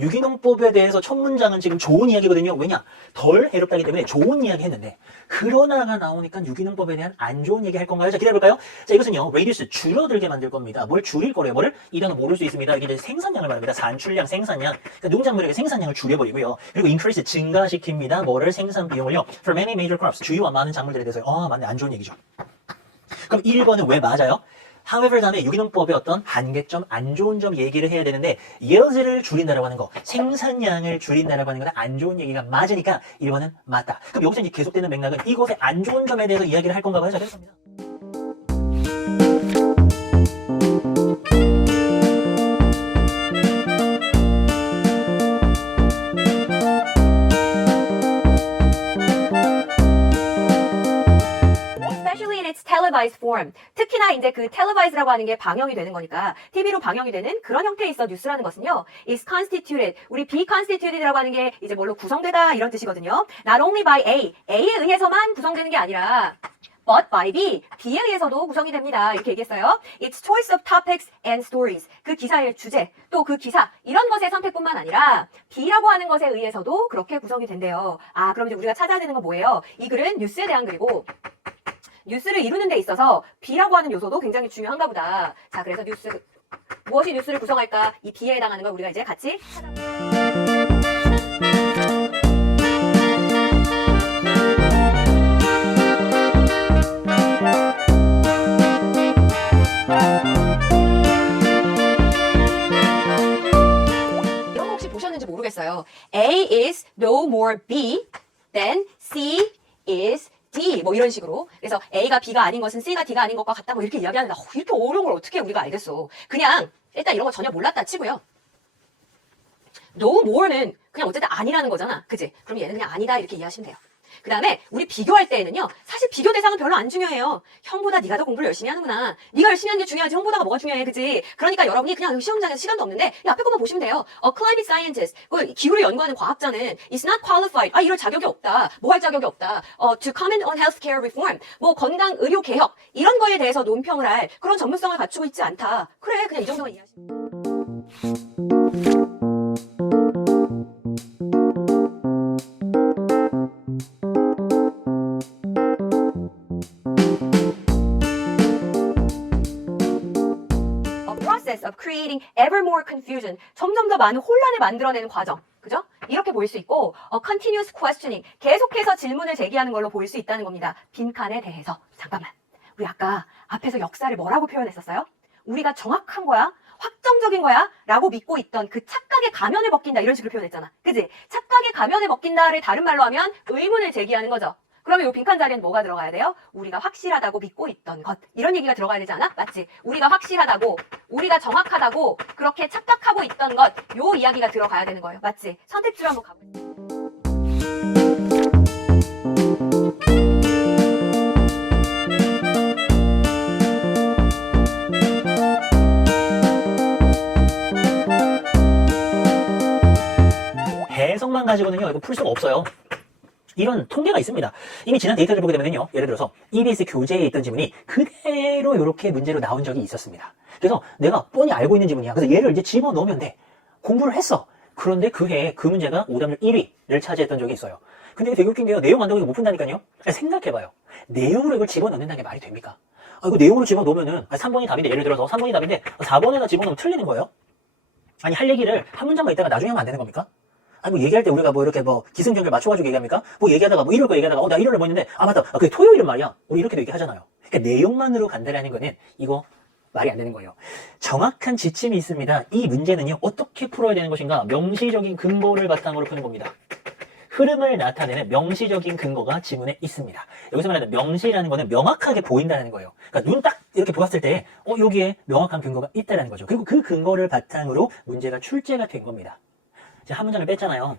유기농법에 대해서 첫 문장은 지금 좋은 이야기거든요. 왜냐? 덜 해롭다기 때문에 좋은 이야기 했는데 그러나가 나오니까 유기농법에 대한 안 좋은 얘기 할 건가요? 자, 기다려볼까요? 자, 이것은요. reduce, 줄어들게 만들 겁니다. 뭘 줄일 거래요? 뭐를? 이 단어 모를 수 있습니다. 이게 이제 생산량을 말합니다. 산출량, 생산량. 그러니까 농작물에게 생산량을 줄여버리고요. 그리고 increase, 증가시킵니다. 뭐를? 생산 비용을요. For many major crops, 주요와 많은 작물들에 대해서. 맞네. 안 좋은 얘기죠. 그럼 1번은 왜 맞아요? however 다음에 유기농법의 어떤 한계점, 안 좋은 점 얘기를 해야 되는데 yield를 줄인다라고 하는 거, 생산량을 줄인다라고 하는 거는 안 좋은 얘기가 맞으니까 1번은 맞다. 그럼 여기서 이제 계속되는 맥락은 이것의 안 좋은 점에 대해서 이야기를 할 건가 봐요. 자, 그렇습니다. televised form. 특히나 이제 그 televised라고 하는 게 방영이 되는 거니까 TV로 방영이 되는 그런 형태에 있어 뉴스라는 것은요. is constituted. 우리 be constituted라고 하는 게 이제 뭘로 구성되다 이런 뜻이거든요. Not only by A에 의해서만 구성되는 게 아니라 but by B, B에 의해서도 구성이 됩니다. 이렇게 얘기했어요. Its choice of topics and stories. 그 기사의 주제, 또 그 기사, 이런 것의 선택뿐만 아니라 B라고 하는 것에 의해서도 그렇게 구성이 된대요. 그럼 이제 우리가 찾아야 되는 건 뭐예요? 이 글은 뉴스에 대한 글이고 뉴스를 이루는 데 있어서 B라고 하는 요소도 굉장히 중요한가 보다. 자, 그래서 무엇이 뉴스를 구성할까? 이 B에 해당하는 걸 우리가 이제 같이 이런 거 혹시 보셨는지 모르겠어요. A is no more B than C is D 뭐 이런 식으로. 그래서 A가 B가 아닌 것은 C가 D가 아닌 것과 같다 뭐 이렇게 이야기하는데 이렇게 어려운 걸 어떻게 우리가 알겠어. 그냥 일단 이런 거 전혀 몰랐다 치고요. No more는 그냥 어쨌든 아니라는 거잖아. 그치? 그럼 얘는 그냥 아니다 이렇게 이해하시면 돼요. 그 다음에 우리 비교할 때에는요. 사실 비교 대상은 별로 안 중요해요. 형보다 네가 더 공부를 열심히 하는구나. 네가 열심히 하는 게 중요하지 형보다가 뭐가 중요해. 그치? 그러니까 여러분이 그냥 시험장에서 시간도 없는데 이 앞에 것만 보시면 돼요. Climate scientist, 기후를 연구하는 과학자는 is not qualified. 이럴 자격이 없다. 뭐 할 자격이 없다. To comment on healthcare reform. 뭐 건강 의료 개혁 이런 거에 대해서 논평을 할 그런 전문성을 갖추고 있지 않다. 그래 그냥 이 정도만 이해하시면 of creating ever more confusion. 점점 더 많은 혼란을 만들어내는 과정. 그죠? 이렇게 보일 수 있고 continuous questioning. 계속해서 질문을 제기하는 걸로 보일 수 있다는 겁니다. 빈칸에 대해서. 잠깐만. 우리 아까 앞에서 역사를 뭐라고 표현했었어요? 우리가 정확한 거야? 확정적인 거야? 라고 믿고 있던 그 착각의 가면을 벗긴다. 이런 식으로 표현했잖아. 그치? 착각의 가면을 벗긴다를 다른 말로 하면 의문을 제기하는 거죠. 그러면 이 빈칸 자리엔 뭐가 들어가야 돼요? 우리가 확실하다고 믿고 있던 것. 이런 얘기가 들어가야 되지 않아? 맞지? 우리가 확실하다고, 우리가 정확하다고 그렇게 착각하고 있던 것. 요 이야기가 들어가야 되는 거예요. 맞지? 선택지로 한번 가보세요. 해석만 가지고는요. 이거 풀 수가 없어요. 이런 통계가 있습니다. 이미 지난 데이터를 보게 되면요. 예를 들어서 EBS 교재에 있던 지문이 그대로 이렇게 문제로 나온 적이 있었습니다. 그래서 내가 뻔히 알고 있는 지문이야. 그래서 얘를 이제 집어넣으면 돼. 공부를 했어. 그런데 그 해에 그 문제가 오답률 1위를 차지했던 적이 있어요. 근데 이게 되게 웃긴 게요. 내용 안다고 이거 못 푼다니까요. 생각해봐요. 내용으로 이걸 집어넣는다는 게 말이 됩니까? 이거 내용으로 집어넣으면은 3번이 답인데 예를 들어서 3번이 답인데 4번에다 집어넣으면 틀리는 거예요? 아니 할 얘기를 한 문장만 있다가 나중에 하면 안 되는 겁니까? 아니 뭐 얘기할 때 우리가 뭐 이렇게 뭐 기승전결 맞춰가지고 얘기합니까? 뭐 얘기하다가 뭐 이럴 거 얘기하다가 나 일요일에 뭐 있는데 맞다 그게 토요일은 말이야 우리 이렇게도 얘기하잖아요. 그러니까 내용만으로 간다라는 거는 이거 말이 안 되는 거예요. 정확한 지침이 있습니다. 이 문제는요 어떻게 풀어야 되는 것인가? 명시적인 근거를 바탕으로 푸는 겁니다. 흐름을 나타내는 명시적인 근거가 지문에 있습니다. 여기서 말하는 명시라는 거는 명확하게 보인다는 거예요. 그러니까 눈 딱 이렇게 보았을 때 여기에 명확한 근거가 있다는 거죠. 그리고 그 근거를 바탕으로 문제가 출제가 된 겁니다. 한 문장을 뺐잖아요.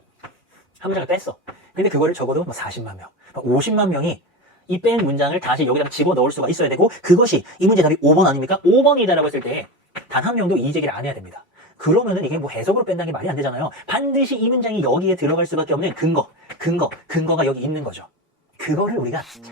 한 문장을 뺐어. 근데 그거를 적어도 뭐 40만 명, 50만 명이 이 뺀 문장을 다시 여기다가 집어넣을 수가 있어야 되고 그것이 이 문제 답이 5번 아닙니까? 5번이다라고 했을 때 단 한 명도 이의제기를 안 해야 됩니다. 그러면은 이게 뭐 해석으로 뺀다는 게 말이 안 되잖아요. 반드시 이 문장이 여기에 들어갈 수밖에 없는 근거가 여기 있는 거죠. 그거를 우리가 찾아